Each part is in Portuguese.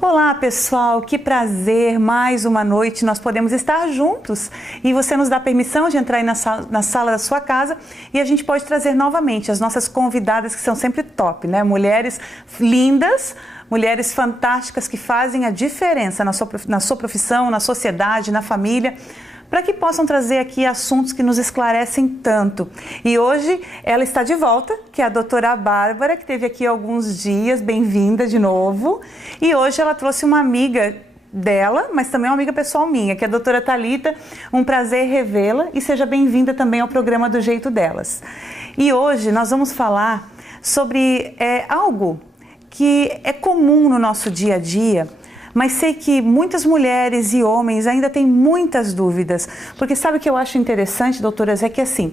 Olá pessoal, que prazer, mais uma noite nós podemos estar juntos e você nos dá permissão de entrar aí na sala da sua casa e a gente pode trazer novamente as nossas convidadas que são sempre top, né? Mulheres lindas, mulheres fantásticas que fazem a diferença na sua profissão, na sociedade, na família, para que possam trazer aqui assuntos que nos esclarecem tanto. E hoje ela está de volta, que é a doutora Bárbara, que esteve aqui há alguns dias, bem-vinda de novo. E hoje ela trouxe uma amiga dela, mas também uma amiga pessoal minha, que é a doutora Thalita. Um prazer revê-la e seja bem-vinda também ao programa Do Jeito Delas. E hoje nós vamos falar sobre algo que é comum no nosso dia a dia, mas sei que muitas mulheres e homens ainda têm muitas dúvidas. Porque sabe o que eu acho interessante, doutoras, é que assim,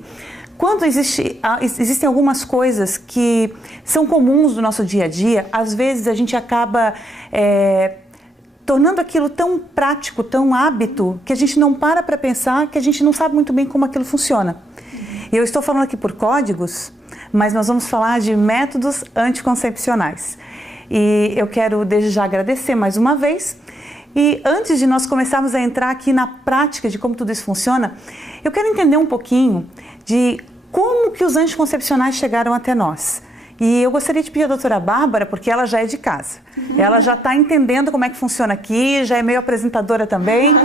quando existem algumas coisas que são comuns do nosso dia a dia, às vezes a gente acaba tornando aquilo tão prático, tão hábito, que a gente não para pensar, que a gente não sabe muito bem como aquilo funciona. E eu estou falando aqui por códigos, mas nós vamos falar de métodos anticoncepcionais. E eu quero desde já agradecer mais uma vez. E antes de nós começarmos a entrar aqui na prática de como tudo isso funciona, eu quero entender um pouquinho de como que os anticoncepcionais chegaram até nós. E eu gostaria de pedir à doutora Bárbara, porque ela já é de casa. Ela já está entendendo como é que funciona aqui, já é meio apresentadora também,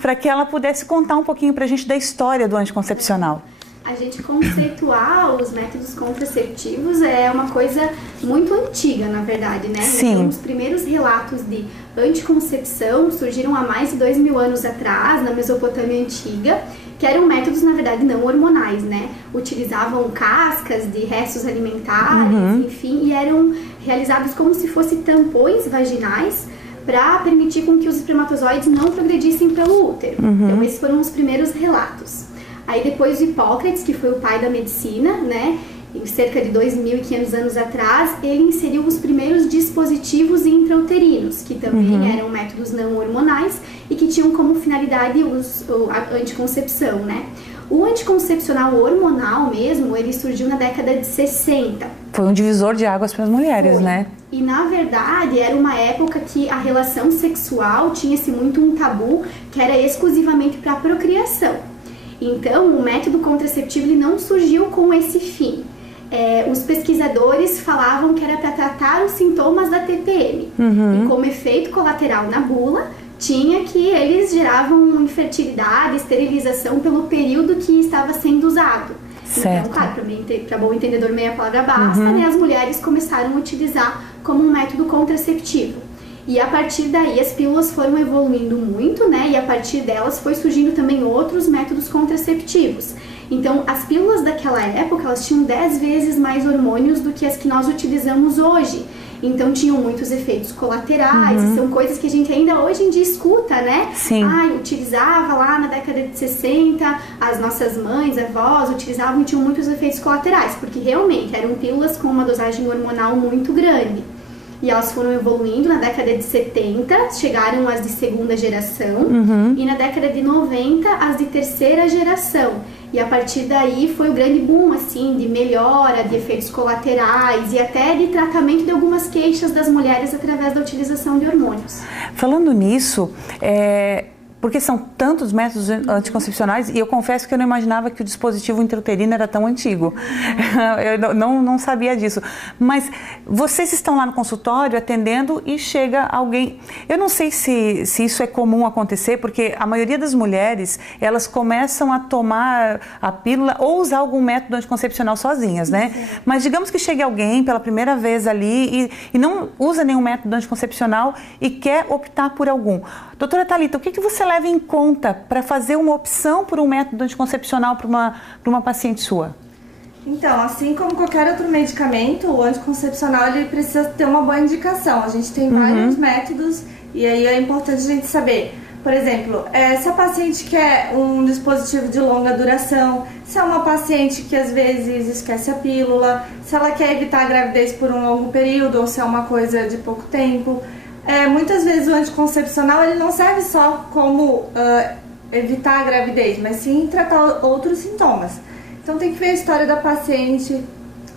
para que ela pudesse contar um pouquinho para a gente da história do anticoncepcional. A gente conceituar os métodos contraceptivos é uma coisa muito antiga, na verdade, né? Sim. Então, os primeiros relatos de anticoncepção surgiram há mais de 2000 anos atrás, na Mesopotâmia Antiga, que eram métodos, na verdade, não hormonais, né? Utilizavam cascas de restos alimentares, enfim, e eram realizados como se fossem tampões vaginais para permitir com que os espermatozoides não progredissem pelo útero. Então, esses foram os primeiros relatos. Aí depois o Hipócrates, que foi o pai da medicina, né, em cerca de 2.500 anos atrás, ele inseriu os primeiros dispositivos intrauterinos, que também eram métodos não hormonais e que tinham como finalidade a anticoncepção, né. O anticoncepcional hormonal mesmo, ele surgiu na década de 60. Foi um divisor de águas para as mulheres, né? E na verdade era uma época que a relação sexual tinha-se muito um tabu que era exclusivamente para a procriação. Então, o método contraceptivo ele não surgiu com esse fim. Os pesquisadores falavam que era para tratar os sintomas da TPM. E como efeito colateral na bula, tinha que eles geravam infertilidade, esterilização pelo período que estava sendo usado. Certo. Então, claro, para bom entendedor meia palavra basta, né, as mulheres começaram a utilizar como um método contraceptivo. E a partir daí as pílulas foram evoluindo muito, né? E a partir delas foi surgindo também outros métodos contraceptivos. Então, as pílulas daquela época, elas tinham 10 vezes mais hormônios do que as que nós utilizamos hoje. Então, tinham muitos efeitos colaterais, e são coisas que a gente ainda hoje em dia escuta, né? Sim. Utilizava lá na década de 60, as nossas mães, avós, utilizavam e tinham muitos efeitos colaterais, porque realmente eram pílulas com uma dosagem hormonal muito grande. E elas foram evoluindo na década de 70, chegaram as de segunda geração, e na década de 90 as de terceira geração. E a partir daí foi o grande boom, assim, de melhora, de efeitos colaterais e até de tratamento de algumas queixas das mulheres através da utilização de hormônios. Falando nisso, porque são tantos métodos anticoncepcionais e eu confesso que eu não imaginava que o dispositivo intrauterino era tão antigo. Eu não sabia disso. Mas vocês estão lá no consultório atendendo e chega alguém... Eu não sei se isso é comum acontecer, porque a maioria das mulheres, elas começam a tomar a pílula ou usar algum método anticoncepcional sozinhas, né? Mas digamos que chegue alguém pela primeira vez ali e não usa nenhum método anticoncepcional e quer optar por algum. Doutora Thalita, o que você leva em conta para fazer uma opção por um método anticoncepcional para uma paciente sua? Então, assim como qualquer outro medicamento, o anticoncepcional ele precisa ter uma boa indicação. A gente tem vários métodos e aí é importante a gente saber. Por exemplo, se a paciente quer um dispositivo de longa duração, se é uma paciente que às vezes esquece a pílula, se ela quer evitar a gravidez por um longo período ou se é uma coisa de pouco tempo. Muitas vezes o anticoncepcional ele não serve só como evitar a gravidez, mas sim tratar outros sintomas. Então tem que ver a história da paciente,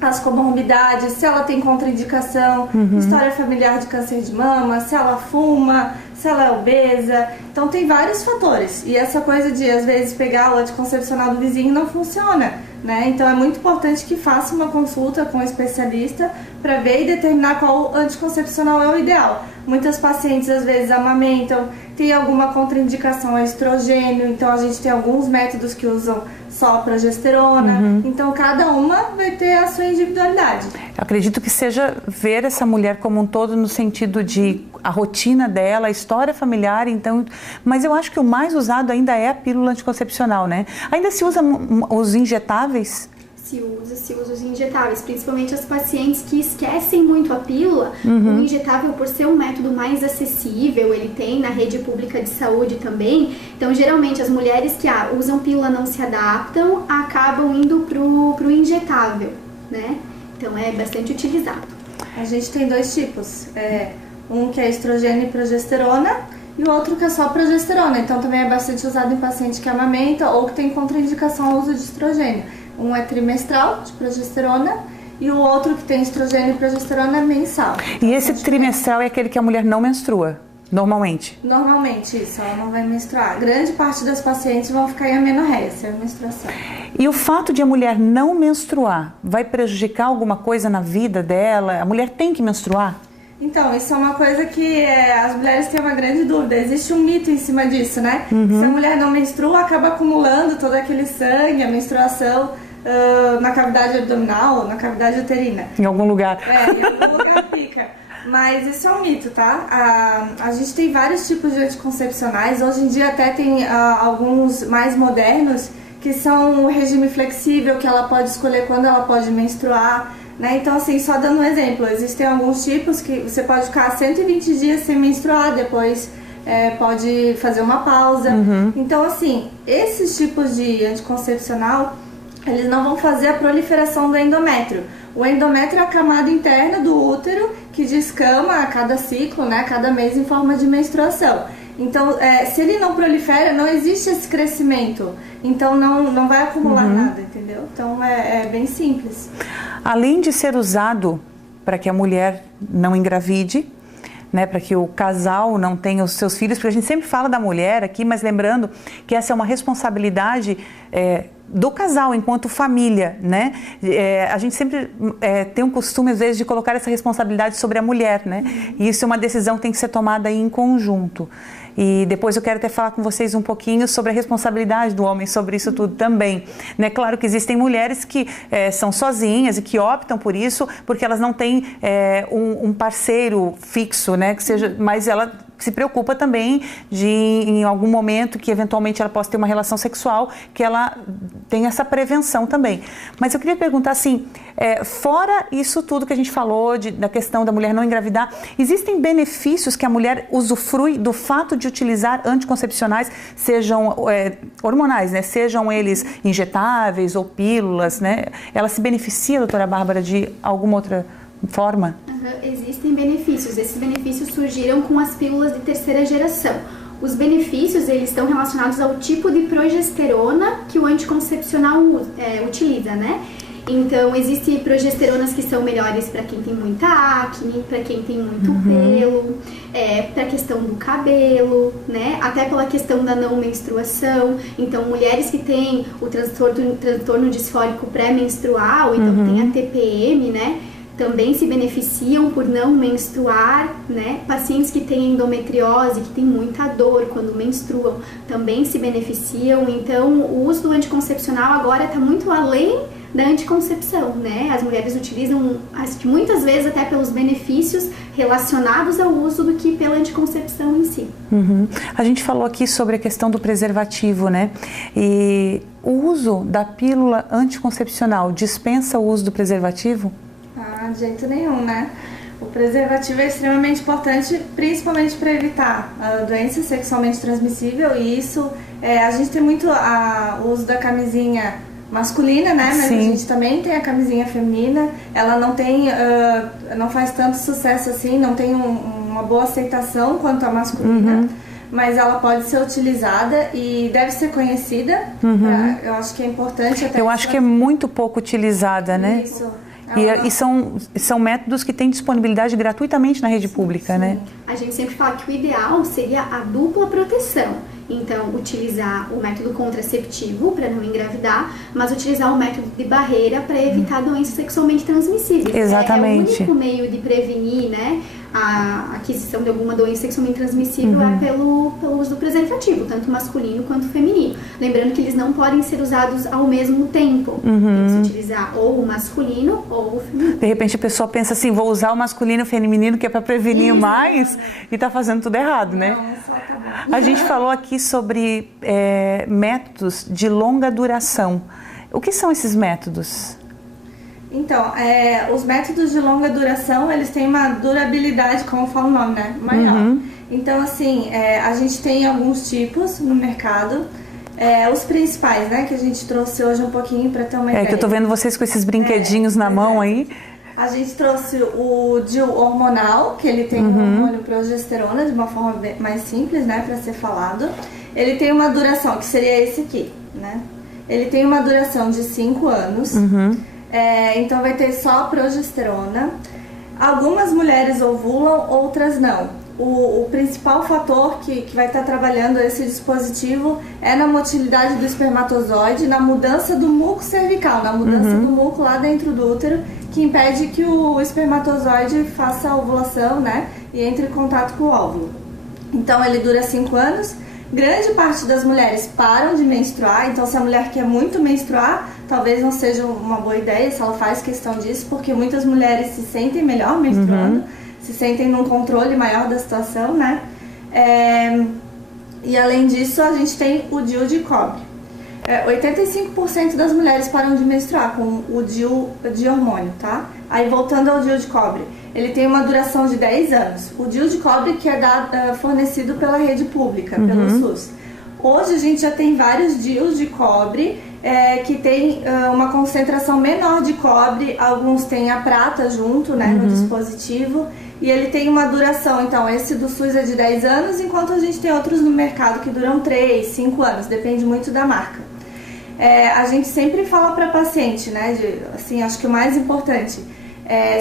as comorbidades, se ela tem contraindicação, história familiar de câncer de mama, se ela fuma, se ela é obesa. Então tem vários fatores. E essa coisa de, às vezes, pegar o anticoncepcional do vizinho não funciona, né? Então é muito importante que faça uma consulta com um especialista para ver e determinar qual anticoncepcional é o ideal. Muitas pacientes, às vezes, amamentam, tem alguma contraindicação a estrogênio, então a gente tem alguns métodos que usam só progesterona. Então cada uma vai ter a sua individualidade. Eu acredito que seja ver essa mulher como um todo no sentido de a rotina dela, a história familiar, então, mas eu acho que o mais usado ainda é a pílula anticoncepcional, né? Ainda se usa os injetáveis? Se usa os injetáveis, principalmente as pacientes que esquecem muito a pílula. O injetável, por ser um método mais acessível, ele tem na rede pública de saúde também. Então, geralmente, as mulheres que usam pílula não se adaptam, acabam indo pro injetável, né? Então, é bastante utilizado. A gente tem dois tipos, um que é estrogênio e progesterona, e o outro que é só progesterona. Então, também é bastante usado em paciente que amamenta ou que tem contraindicação ao uso de estrogênio. Um é trimestral, de progesterona, e o outro que tem estrogênio e progesterona é mensal. E esse trimestral é aquele que a mulher não menstrua, normalmente? Normalmente, isso, ela não vai menstruar. Grande parte das pacientes vão ficar em amenorreia, sem menstruação. E o fato de a mulher não menstruar vai prejudicar alguma coisa na vida dela? A mulher tem que menstruar? Então, isso é uma coisa que as mulheres têm uma grande dúvida. Existe um mito em cima disso, né? Se a mulher não menstrua, acaba acumulando todo aquele sangue, a menstruação, na cavidade abdominal, na cavidade uterina. Em algum lugar. Em algum lugar fica. Mas isso é um mito, tá? A gente tem vários tipos de anticoncepcionais. Hoje em dia até tem alguns mais modernos, que são o regime flexível, que ela pode escolher quando ela pode menstruar, né? Então, assim, só dando um exemplo, existem alguns tipos que você pode ficar 120 dias sem menstruar, depois pode fazer uma pausa. Então, assim, esses tipos de anticoncepcional, eles não vão fazer a proliferação do endométrio. O endométrio é a camada interna do útero que descama a cada ciclo, né, a cada mês em forma de menstruação. Então, se ele não prolifera, não existe esse crescimento. Então, não vai acumular nada, entendeu? Então, é bem simples. Além de ser usado para que a mulher não engravide, né, para que o casal não tenha os seus filhos, porque a gente sempre fala da mulher aqui, mas lembrando que essa é uma responsabilidade do casal enquanto família, né? A gente sempre tem um costume às vezes de colocar essa responsabilidade sobre a mulher, né? E isso é uma decisão que tem que ser tomada em conjunto. E depois eu quero até falar com vocês um pouquinho sobre a responsabilidade do homem sobre isso tudo também, né? Claro que existem mulheres que são sozinhas e que optam por isso porque elas não têm um parceiro fixo, né? Que seja, mas ela se preocupa também de, em algum momento, que eventualmente ela possa ter uma relação sexual, que ela tem essa prevenção também. Mas eu queria perguntar assim, fora isso tudo que a gente falou, da questão da mulher não engravidar, existem benefícios que a mulher usufrui do fato de utilizar anticoncepcionais, sejam hormonais, né? Sejam eles injetáveis ou pílulas, né? Ela se beneficia, doutora Bárbara, de alguma outra forma? Existem benefícios. Esses benefícios surgiram com as pílulas de terceira geração. Os benefícios, eles estão relacionados ao tipo de progesterona que o anticoncepcional utiliza, né? Então, existem progesteronas que são melhores para quem tem muita acne, para quem tem muito pelo, para a questão do cabelo, né? Até pela questão da não menstruação. Então, mulheres que têm o transtorno disfórico pré-menstrual, então tem a TPM, né? Também se beneficiam por não menstruar, né? Pacientes que têm endometriose, que têm muita dor quando menstruam, também se beneficiam. Então, o uso do anticoncepcional agora está muito além da anticoncepção, né? As mulheres utilizam, acho que muitas vezes até pelos benefícios relacionados ao uso do que pela anticoncepção em si. A gente falou aqui sobre a questão do preservativo, né? E o uso da pílula anticoncepcional dispensa o uso do preservativo? De jeito nenhum, né? O preservativo é extremamente importante, principalmente para evitar a doença sexualmente transmissível, e isso, a gente tem muito o uso da camisinha masculina, né? Mas Sim. A gente também tem a camisinha feminina, ela não tem, não faz tanto sucesso assim, não tem uma boa aceitação quanto a masculina. Mas ela pode ser utilizada e deve ser conhecida. Eu acho que é importante até. Eu acho que é muito pouco utilizada, né? Isso. E são métodos que têm disponibilidade gratuitamente na rede pública, sim. né? A gente sempre fala que o ideal seria a dupla proteção. Então, utilizar o método contraceptivo para não engravidar, mas utilizar o método de barreira para evitar doenças sexualmente transmissíveis. Exatamente. É o único meio de prevenir, né, a aquisição de alguma doença sexualmente transmissível é pelo uso do preservativo, tanto masculino quanto feminino. Lembrando que eles não podem ser usados ao mesmo tempo. Tem que se utilizar ou o masculino ou o feminino. De repente a pessoa pensa assim, vou usar o masculino e o feminino que é para prevenir mais e está fazendo tudo errado, né? Não, só tá bom. A gente falou aqui sobre métodos de longa duração. O que são esses métodos? Então, os métodos de longa duração, eles têm uma durabilidade, como fala o nome, né? Maior. Então, assim, a gente tem alguns tipos no mercado. Os principais, né? Que a gente trouxe hoje um pouquinho para ter uma ideia. Que eu tô vendo vocês com esses brinquedinhos na mão aí. A gente trouxe o DIU hormonal, que ele tem o hormônio progesterona, de uma forma mais simples, né? Para ser falado. Ele tem uma duração, que seria esse aqui, né? Ele tem uma duração de 5 anos. Então vai ter só progesterona. Algumas mulheres ovulam, outras não. O principal fator que vai estar trabalhando esse dispositivo é na motilidade do espermatozoide, na mudança do muco cervical, na mudança do muco lá dentro do útero, que impede que o espermatozoide faça a ovulação, né? E entre em contato com o óvulo. Então ele dura 5 anos. Grande parte das mulheres param de menstruar, então se a mulher quer muito menstruar, talvez não seja uma boa ideia se ela faz questão disso, porque muitas mulheres se sentem melhor menstruando, se sentem num controle maior da situação, né? E além disso, a gente tem o DIU de cobre. 85% das mulheres param de menstruar com o DIU de hormônio, tá? Aí voltando ao DIU de cobre, ele tem uma duração de 10 anos. O DIU de cobre que é fornecido pela rede pública, pelo SUS. Hoje a gente já tem vários DIUs de cobre que tem uma concentração menor de cobre, alguns têm a prata junto, né, no dispositivo, e ele tem uma duração, então esse do SUS é de 10 anos, enquanto a gente tem outros no mercado que duram 3, 5 anos, depende muito da marca. A gente sempre fala para paciente, né, assim, acho que o mais importante,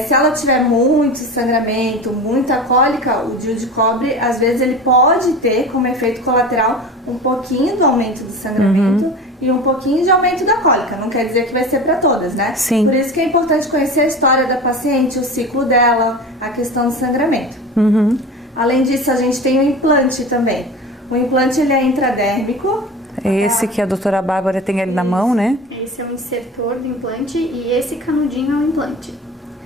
se ela tiver muito sangramento, muita cólica, o DIU de cobre, às vezes ele pode ter como efeito colateral um pouquinho do aumento do sangramento e um pouquinho de aumento da cólica. Não quer dizer que vai ser para todas, né? Sim. Por isso que é importante conhecer a história da paciente, o ciclo dela, a questão do sangramento. Além disso, a gente tem o implante também. O implante ele é intradérmico. Esse que a doutora Bárbara tem ali na mão, né? Esse é o insertor do implante e esse canudinho é o implante.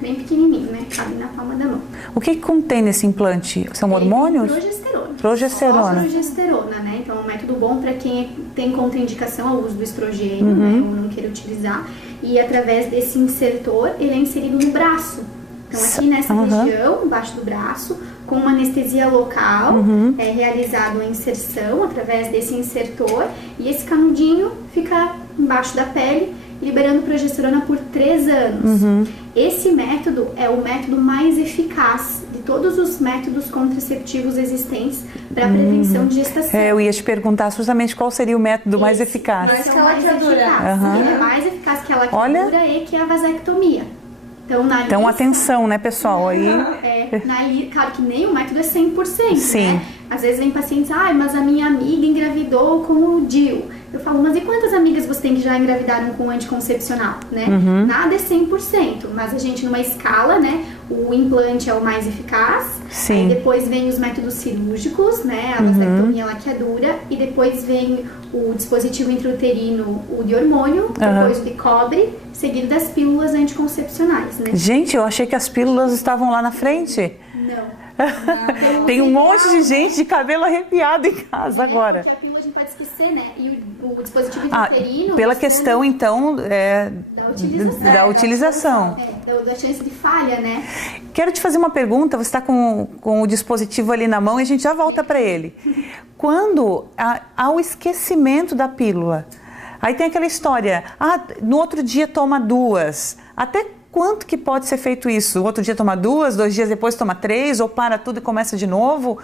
Bem pequenininho, né? Cabe na palma da mão. O que contém nesse implante? São hormônios? Progesterona. Progesterona. Só progesterona, né? Então é um método bom para quem tem contraindicação ao uso do estrogênio, né? Ou não queira utilizar. E através desse insertor, ele é inserido no braço. Então aqui nessa região, embaixo do braço, com uma anestesia local, é realizada a inserção através desse insertor e esse canudinho fica embaixo da pele, liberando progesterona por 3 anos. Esse método é o método mais eficaz de todos os métodos contraceptivos existentes para a prevenção de gestação. Eu ia te perguntar justamente qual seria o método mais eficaz. Mais que a laqueadura. Ele é mais eficaz que a laqueadura e que a vasectomia. Então, atenção, né, pessoal? Aí... claro que nem o método é 100%, Sim. né? Às vezes vem pacientes, mas a minha amiga engravidou com o DIU. Eu falo, mas e quantas amigas você tem que já engravidaram com anticoncepcional, né? Nada é 100%, mas a gente numa escala, né? O implante é o mais eficaz. Sim. Aí depois vem os métodos cirúrgicos, né? A vasectomia, a laqueadura. E depois vem o dispositivo intrauterino, o de hormônio. Depois o de cobre, seguido das pílulas anticoncepcionais, né? Gente, eu achei que as pílulas estavam lá na frente. Não. Tem um monte de gente de cabelo arretiado em casa agora. Porque a pílula a gente pode esquecer, né? E o dispositivo intrauterino... Pela questão, então, da utilização. Da chance de falha, né? Quero te fazer uma pergunta. Você está com o dispositivo ali na mão e a gente já volta para ele. Quando há o esquecimento da pílula, aí tem aquela história, no outro dia toma 2. Até quanto que pode ser feito isso? O outro dia toma 2, 2 dias depois toma 3, ou para tudo e começa de novo?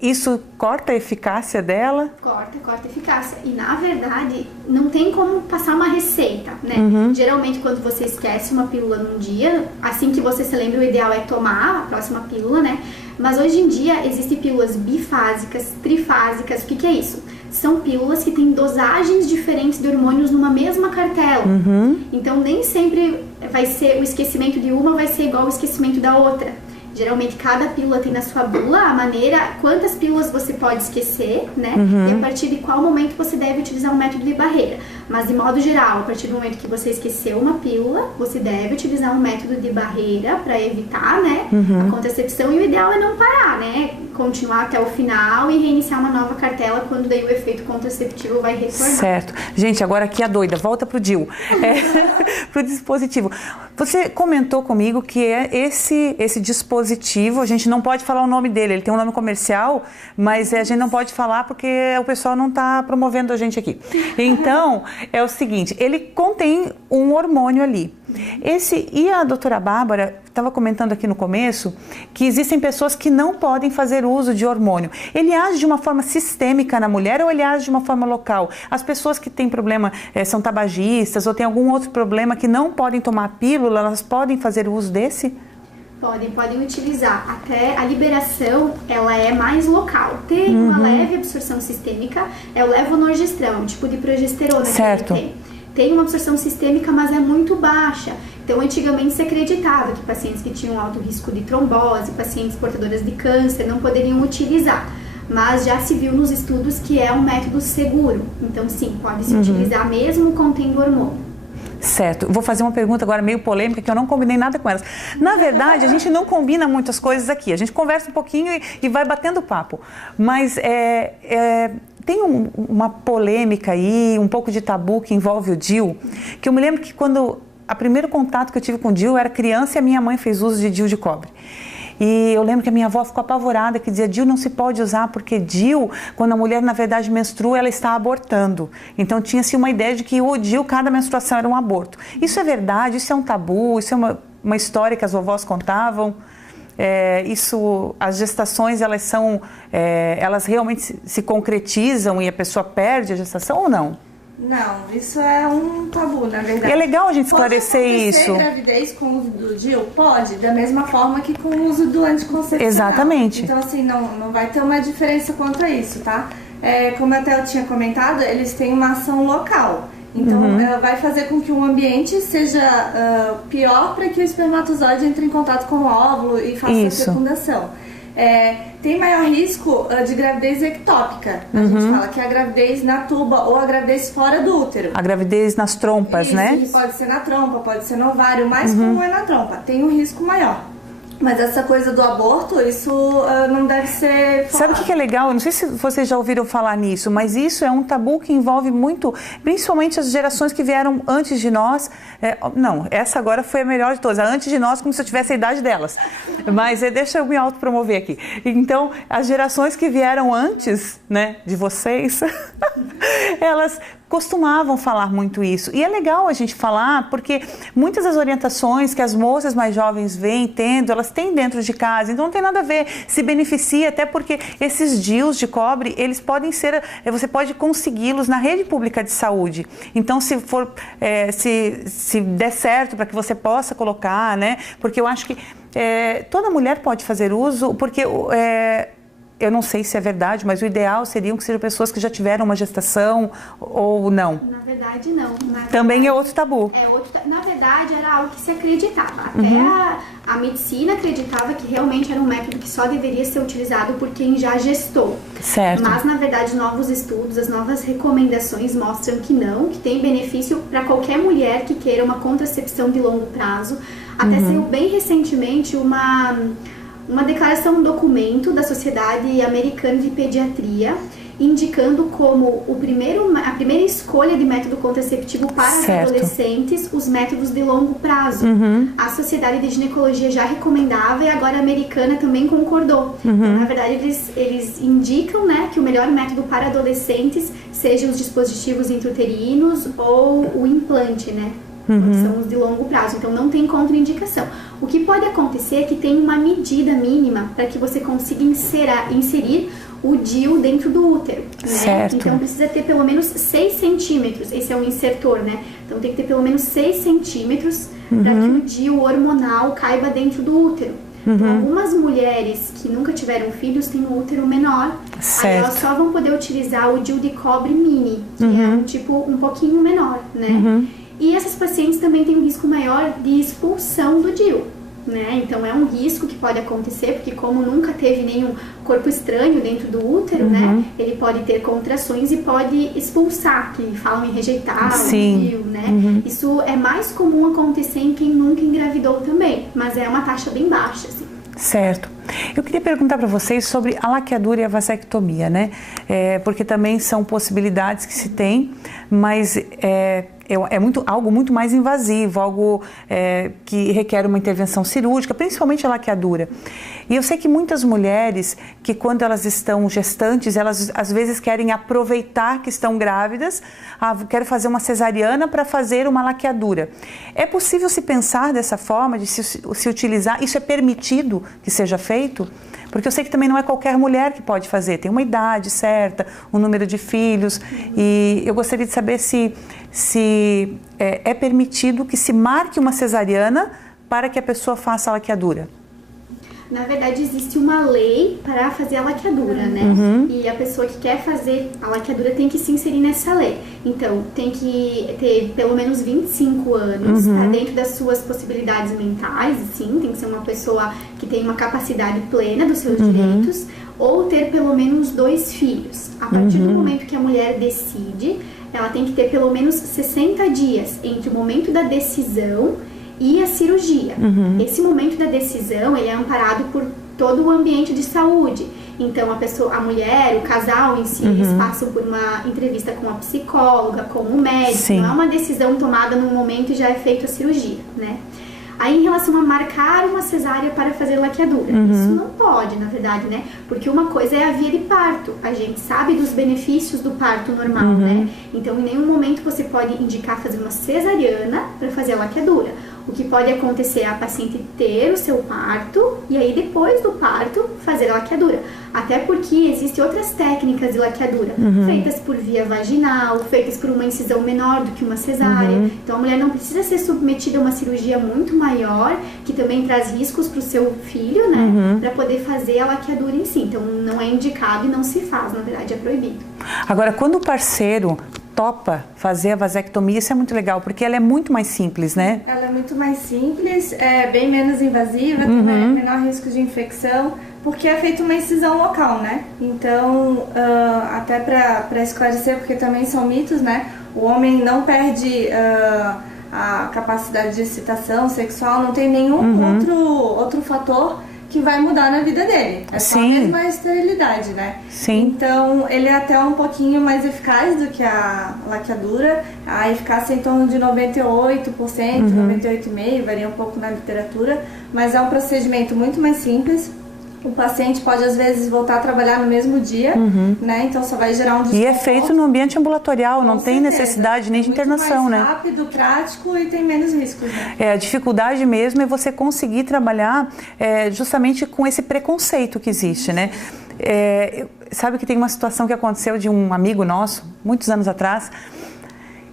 isso corta a eficácia dela? Corta a eficácia. E na verdade, não tem como passar uma receita, né? Geralmente, quando você esquece uma pílula num dia, assim que você se lembra, o ideal é tomar a próxima pílula, né? Mas hoje em dia existem pílulas bifásicas, trifásicas. O que é isso? São pílulas que têm dosagens diferentes de hormônios numa mesma cartela. Então, nem sempre vai ser o esquecimento de uma vai ser igual ao esquecimento da outra. Geralmente, cada pílula tem na sua bula a maneira, quantas pílulas você pode esquecer, né? E a partir de qual momento você deve utilizar um método de barreira. Mas, de modo geral, a partir do momento que você esqueceu uma pílula, você deve utilizar um método de barreira para evitar, né, a contracepção. E o ideal é não parar, né? Continuar até o final e reiniciar uma nova cartela quando daí o efeito contraceptivo vai retornar. Certo. Gente, agora aqui a doida, volta pro DIU, pro dispositivo. Você comentou comigo que esse dispositivo, a gente não pode falar o nome dele, ele tem um nome comercial, mas a gente não pode falar porque o pessoal não está promovendo a gente aqui. Então, é o seguinte, ele contém um hormônio ali. E a doutora Bárbara estava comentando aqui no começo que existem pessoas que não podem fazer uso de hormônio. Ele age de uma forma sistêmica na mulher ou ele age de uma forma local? As pessoas que têm problema, são tabagistas ou têm algum outro problema que não podem tomar pílula, elas podem fazer uso desse? Podem utilizar. Até a liberação, ela é mais local. Tem uma leve absorção sistêmica, é o levonorgestrão, um tipo de progesterona certo. que ele tem. Tem uma absorção sistêmica, mas é muito baixa. Então, antigamente se acreditava que pacientes que tinham alto risco de trombose, pacientes portadoras de câncer, não poderiam utilizar. Mas já se viu nos estudos que é um método seguro. Então, sim, pode se utilizar mesmo contendo hormônio. Certo. Vou fazer uma pergunta agora meio polêmica, que eu não combinei nada com elas. Na verdade, a gente não combina muitas coisas aqui. A gente conversa um pouquinho e vai batendo papo. Mas tem uma polêmica aí, um pouco de tabu que envolve o DIU, que eu me lembro que quando o primeiro contato que eu tive com o DIU, eu era criança e a minha mãe fez uso de DIU de cobre. E eu lembro que a minha avó ficou apavorada, que dizia, DIU não se pode usar, porque DIU, quando a mulher na verdade menstrua, ela está abortando. Então tinha-se uma ideia de que o DIU, cada menstruação era um aborto. Isso é verdade? Isso é um tabu? Isso é uma história que as vovós contavam? As gestações, elas realmente se concretizam e a pessoa perde a gestação ou não? Não, isso é um tabu, na verdade. E é legal a gente esclarecer isso. Pode acontecer gravidez com o uso do DIU? Pode, da mesma forma que com o uso do anticoncepcional. Exatamente. Então, assim, não vai ter uma diferença quanto a isso, tá? Como até eu tinha comentado, eles têm uma ação local. Então, vai fazer com que o ambiente seja pior para que o espermatozoide entre em contato com o óvulo e faça a fecundação. Tem maior risco de gravidez ectópica. A gente fala que é a gravidez na tuba ou a gravidez fora do útero. A gravidez nas trompas, isso, né? Que pode ser na trompa, pode ser no ovário. O mais comum é na trompa. Tem um risco maior. Mas essa coisa do aborto, isso não deve ser falado. Sabe o que é legal? Eu não sei se vocês já ouviram falar nisso, mas isso é um tabu que envolve muito, principalmente as gerações que vieram antes de nós. Não, essa agora foi a melhor de todas. A antes de nós, como se eu tivesse a idade delas. Mas deixa eu me autopromover aqui. Então, as gerações que vieram antes, né, de vocês, elas costumavam falar muito isso. E é legal a gente falar, porque muitas das orientações que as moças mais jovens vêm tendo, elas têm dentro de casa, então não tem nada a ver, se beneficia, até porque esses DIUs de cobre, eles podem ser, você pode consegui-los na rede pública de saúde. Então, se for, se der certo para que você possa colocar, né, porque eu acho que toda mulher pode fazer uso, porque eu não sei se é verdade, mas o ideal seriam que sejam pessoas que já tiveram uma gestação ou não. Na verdade, não. Também é outro tabu. Na verdade, era algo que se acreditava. Até a medicina acreditava que realmente era um método que só deveria ser utilizado por quem já gestou. Certo. Mas, na verdade, novos estudos, as novas recomendações mostram que não, que tem benefício para qualquer mulher que queira uma contracepção de longo prazo. Até saiu bem recentemente uma declaração, um documento da Sociedade Americana de Pediatria, indicando como a primeira escolha de método contraceptivo para adolescentes, os métodos de longo prazo. A Sociedade de Ginecologia já recomendava e agora a americana também concordou. Então, na verdade, eles indicam, né, que o melhor método para adolescentes seja os dispositivos intrauterinos ou o implante, né? são os de longo prazo, então não tem contraindicação. O que pode acontecer é que tem uma medida mínima para que você consiga inserir o DIU dentro do útero, né? Certo. Então precisa ter pelo menos 6 centímetros, esse é um insertor, né? Então tem que ter pelo menos 6 centímetros para que o DIU hormonal caiba dentro do útero. Então, algumas mulheres que nunca tiveram filhos têm um útero menor, aí elas só vão poder utilizar o DIU de cobre mini, que é um tipo um pouquinho menor, né? E essas pacientes também têm um risco maior de expulsão do DIU, né? Então é um risco que pode acontecer, porque como nunca teve nenhum corpo estranho dentro do útero, né? Ele pode ter contrações e pode expulsar, que falam em rejeitar o DIU, né? Isso é mais comum acontecer em quem nunca engravidou também, mas é uma taxa bem baixa, assim. Certo. Eu queria perguntar para vocês sobre a laqueadura e a vasectomia, né? Porque também são possibilidades que se tem, mas é algo muito mais invasivo, algo que requer uma intervenção cirúrgica, principalmente a laqueadura. E eu sei que muitas mulheres que quando elas estão gestantes, elas às vezes querem aproveitar que estão grávidas, quero fazer uma cesariana para fazer uma laqueadura. É possível se pensar dessa forma, de se utilizar, isso é permitido que seja feito? Porque eu sei que também não é qualquer mulher que pode fazer, tem uma idade certa, um número de filhos, e eu gostaria de saber se é permitido que se marque uma cesariana para que a pessoa faça a laqueadura. Na verdade, existe uma lei para fazer a laqueadura, né? E a pessoa que quer fazer a laqueadura tem que se inserir nessa lei. Então, tem que ter pelo menos 25 anos, tá dentro das suas possibilidades mentais, sim, tem que ser uma pessoa que tem uma capacidade plena dos seus direitos, ou ter pelo menos 2 filhos. A partir do momento que a mulher decide, ela tem que ter pelo menos 60 dias entre o momento da decisão e a cirurgia. Esse momento da decisão, ele é amparado por todo o ambiente de saúde. Então, a mulher, o casal em si, eles passam por uma entrevista com a psicóloga, com o médico. Sim. Não é uma decisão tomada num momento e já é feita a cirurgia, né? Aí, em relação a marcar uma cesárea para fazer laqueadura, isso não pode, na verdade, né? Porque uma coisa é a via de parto. A gente sabe dos benefícios do parto normal, né? Então, em nenhum momento você pode indicar fazer uma cesariana para fazer a laqueadura. O que pode acontecer é a paciente ter o seu parto e aí depois do parto fazer a laqueadura. Até porque existem outras técnicas de laqueadura, feitas por via vaginal, feitas por uma incisão menor do que uma cesárea. Então a mulher não precisa ser submetida a uma cirurgia muito maior, que também traz riscos para o seu filho, né? Para poder fazer a laqueadura em si. Então não é indicado e não se faz, na verdade é proibido. Agora, quando o parceiro topa fazer a vasectomia, isso é muito legal, porque ela é muito mais simples, né? Ela é muito mais simples, é bem menos invasiva, tem menor risco de infecção, porque é feita uma incisão local, né? Então, até para esclarecer, porque também são mitos, né? O homem não perde a capacidade de excitação sexual, não tem nenhum outro fator que vai mudar na vida dele. É só a mesma esterilidade, né? Sim. Então, ele é até um pouquinho mais eficaz do que a laqueadura. A eficácia é em torno de 98%, 98,5%, varia um pouco na literatura. Mas é um procedimento muito mais simples. O paciente pode, às vezes, voltar a trabalhar no mesmo dia, né? Então, só vai gerar um desconforto. E é feito no ambiente ambulatorial, não tem necessidade nem de internação, né? É muito mais rápido, prático e tem menos riscos, né? A dificuldade mesmo é você conseguir trabalhar justamente com esse preconceito que existe, né? Sabe que tem uma situação que aconteceu de um amigo nosso, muitos anos atrás,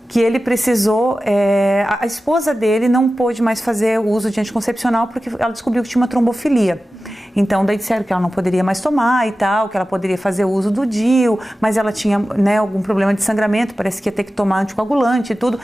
que ele precisou, a esposa dele não pôde mais fazer o uso de anticoncepcional porque ela descobriu que tinha uma trombofilia. Então, daí disseram que ela não poderia mais tomar e tal, que ela poderia fazer o uso do DIU, mas ela tinha, né, algum problema de sangramento, parece que ia ter que tomar anticoagulante e tudo.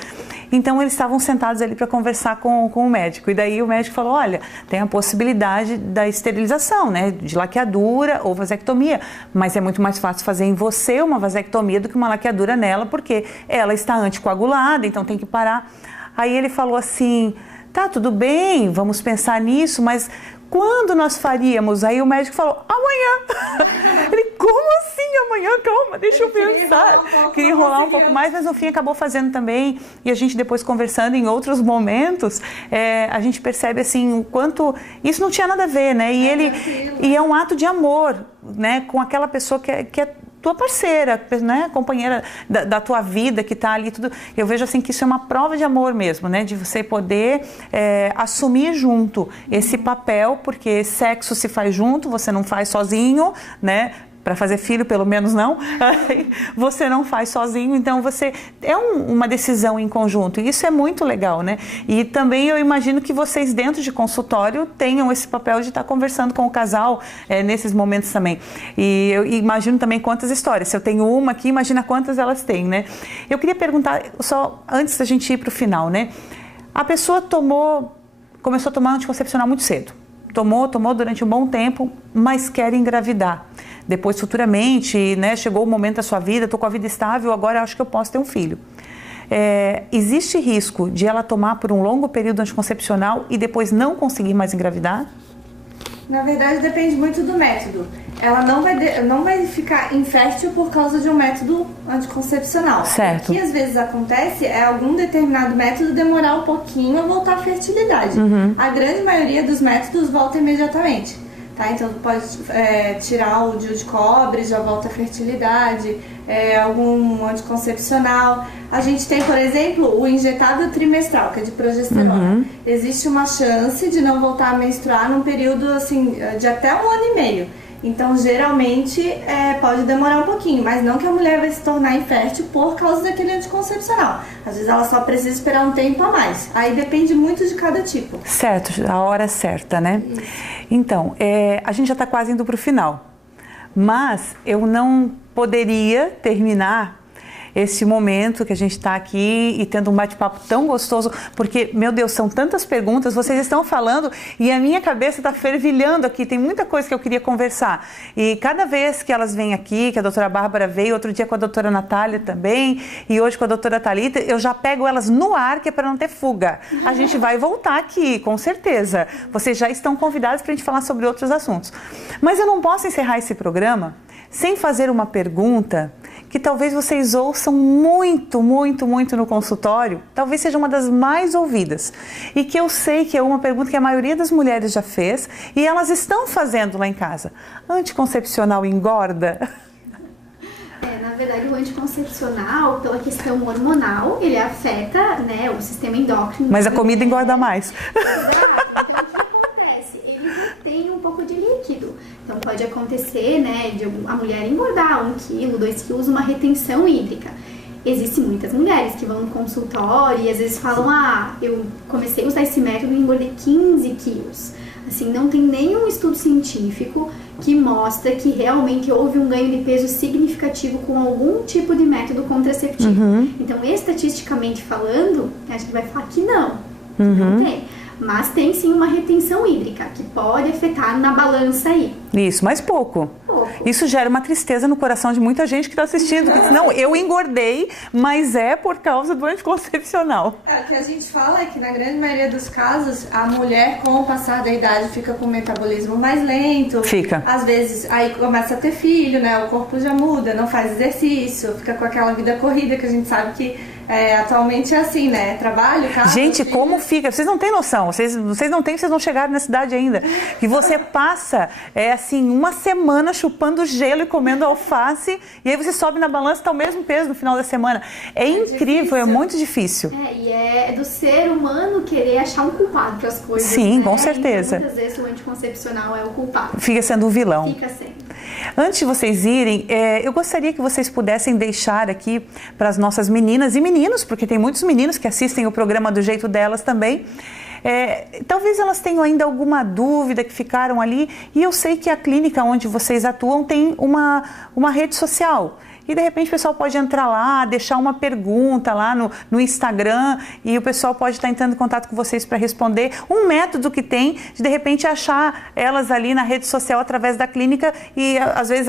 Então, eles estavam sentados ali para conversar com o médico. E daí o médico falou, olha, tem a possibilidade da esterilização, né, de laqueadura ou vasectomia, mas é muito mais fácil fazer em você uma vasectomia do que uma laqueadura nela, porque ela está anticoagulada, então tem que parar. Aí ele falou assim, tá, tudo bem, vamos pensar nisso, mas quando nós faríamos? Aí o médico falou, amanhã. Ele, como assim amanhã? Calma, deixa eu pensar. Queria enrolar um pouco mais, mas no fim acabou fazendo também. E a gente depois conversando em outros momentos, a gente percebe assim o quanto isso não tinha nada a ver, né? E é um ato de amor, né? Com aquela pessoa que é tua parceira, né, companheira da tua vida que está ali, tudo. Eu vejo assim que isso é uma prova de amor mesmo, né, de você poder assumir junto esse papel, porque sexo se faz junto, você não faz sozinho, né? Para fazer filho, pelo menos não, você não faz sozinho, então você é uma decisão em conjunto, e isso é muito legal, né? E também eu imagino que vocês dentro de consultório tenham esse papel de estar conversando com o casal nesses momentos também. E eu imagino também quantas histórias, se eu tenho uma aqui, imagina quantas elas têm, né? Eu queria perguntar, só antes da gente ir para o final, né? A pessoa começou a tomar anticoncepcional muito cedo, tomou durante um bom tempo, mas quer engravidar. Depois, futuramente, né, chegou o momento da sua vida, estou com a vida estável, agora acho que eu posso ter um filho. Existe risco de ela tomar por um longo período anticoncepcional e depois não conseguir mais engravidar? Na verdade, depende muito do método. Ela não vai ficar infértil por causa de um método anticoncepcional. Certo. O que às vezes acontece é algum determinado método demorar um pouquinho a voltar à fertilidade. A grande maioria dos métodos volta imediatamente. Tá? Então pode tirar o DIU de cobre, já volta a fertilidade, algum anticoncepcional. A gente tem, por exemplo, o injetável trimestral, que é de progesterona. Existe uma chance de não voltar a menstruar num período assim, de até 1 ano e meio. Então, geralmente, pode demorar um pouquinho, mas não que a mulher vai se tornar infértil por causa daquele anticoncepcional. Às vezes ela só precisa esperar um tempo a mais. Aí depende muito de cada tipo. Certo, a hora certa, né? Isso. Então, a gente já está quase indo para o final, mas eu não poderia terminar esse momento que a gente está aqui e tendo um bate-papo tão gostoso, porque, meu Deus, são tantas perguntas, vocês estão falando e a minha cabeça está fervilhando aqui, tem muita coisa que eu queria conversar. E cada vez que elas vêm aqui, que a doutora Bárbara veio, outro dia com a doutora Natália também, e hoje com a doutora Thalita, eu já pego elas no ar, que é para não ter fuga. A gente vai voltar aqui, com certeza. Vocês já estão convidados para a gente falar sobre outros assuntos. Mas eu não posso encerrar esse programa sem fazer uma pergunta que talvez vocês ouçam muito no consultório, talvez seja uma das mais ouvidas, e que eu sei que é uma pergunta que a maioria das mulheres já fez e elas estão fazendo lá em casa. Anticoncepcional engorda? Na verdade, o anticoncepcional, pela questão hormonal, ele afeta, né, o sistema endócrino. Mas a comida engorda mais. Exato. Então, o que acontece? Ele retém um pouco de líquido. Então pode acontecer, né, de a mulher engordar 1 quilo, 2 quilos, uma retenção hídrica. Existem muitas mulheres que vão no consultório e às vezes falam, eu comecei a usar esse método e engordei 15 quilos. Assim, não tem nenhum estudo científico que mostra que realmente houve um ganho de peso significativo com algum tipo de método contraceptivo. Então, estatisticamente falando, a gente vai falar que não tem. Mas tem sim uma retenção hídrica que pode afetar na balança aí. Isso, mas pouco. Isso gera uma tristeza no coração de muita gente que está assistindo. Que diz, não, eu engordei, mas é por causa do anticoncepcional. O que a gente fala é que na grande maioria dos casos, a mulher com o passar da idade fica com o metabolismo mais lento. Fica. Às vezes, aí começa a ter filho, né? O corpo já muda, não faz exercício, fica com aquela vida corrida que a gente sabe que atualmente é assim, né? Trabalho, casa, gente, filho. como fica? Vocês não têm noção. Vocês não chegaram na cidade ainda. Que você passa, assim, uma semana chupando gelo e comendo alface, e aí você sobe na balança e está o mesmo peso no final da semana. É incrível, difícil. É muito difícil. E é do ser humano querer achar um culpado para as coisas. Sim, né? com certeza. Então, muitas vezes o anticoncepcional é o culpado. Fica sendo o vilão. Fica sendo. Antes de vocês irem, eu gostaria que vocês pudessem deixar aqui para as nossas meninas e meninos, porque tem muitos meninos que assistem o programa do jeito delas também. Talvez elas tenham ainda alguma dúvida que ficaram ali, e eu sei que a clínica onde vocês atuam tem uma rede social. E de repente o pessoal pode entrar lá, deixar uma pergunta lá no Instagram, e o pessoal pode estar entrando em contato com vocês para responder. Um método que tem de repente achar elas ali na rede social através da clínica e às vezes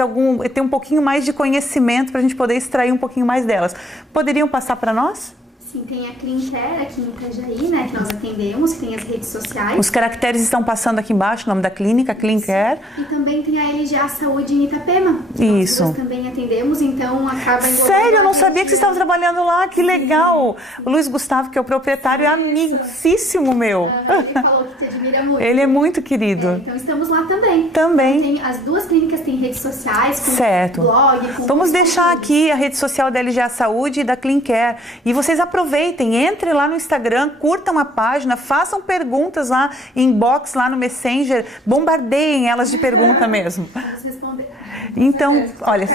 ter um pouquinho mais de conhecimento para a gente poder extrair um pouquinho mais delas. Poderiam passar para nós? Sim, tem a Cleancare aqui em Itajaí, né, que nós atendemos, tem as redes sociais. Os caracteres estão passando aqui embaixo, o nome da clínica, Cleancare. E também tem a LGA Saúde em Itapema. Isso. Nós também atendemos, então acaba envolvendo... Sério, eu não sabia que vocês estavam trabalhando lá, que legal. O Luiz Gustavo, que é o proprietário, é amicíssimo meu. Ele falou que te admira muito. Ele é muito querido. Então estamos lá também. Também. Então, as duas clínicas têm redes sociais, com certo. blog, com... Vamos deixar aqui a rede social da LGA Saúde e da Cleancare. E vocês aproveitem, entrem lá no Instagram, curtam a página, façam perguntas lá, inbox lá no Messenger, bombardeiem elas de pergunta mesmo. Vamos responder. Então, olha,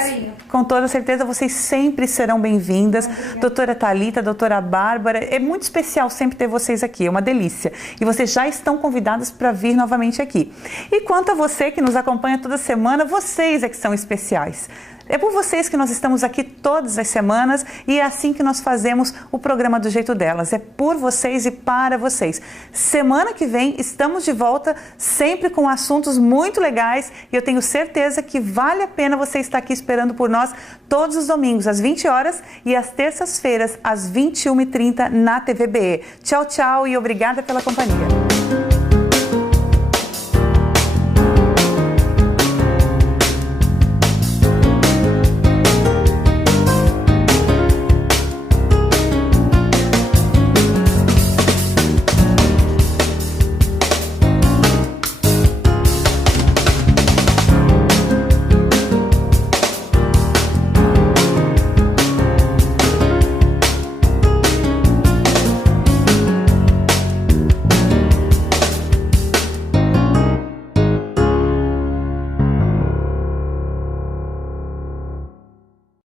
com toda certeza vocês sempre serão bem-vindas. Doutora Thalita, doutora Bárbara, é muito especial sempre ter vocês aqui, é uma delícia. E vocês já estão convidadas para vir novamente aqui. E quanto a você que nos acompanha toda semana, vocês é que são especiais. É por vocês que nós estamos aqui todas as semanas e é assim que nós fazemos o programa do jeito delas. É por vocês e para vocês. Semana que vem estamos de volta, sempre com assuntos muito legais e eu tenho certeza que vale a pena você estar aqui esperando por nós todos os domingos às 20 horas e às terças-feiras às 21h30 na TVBE. Tchau, tchau e obrigada pela companhia.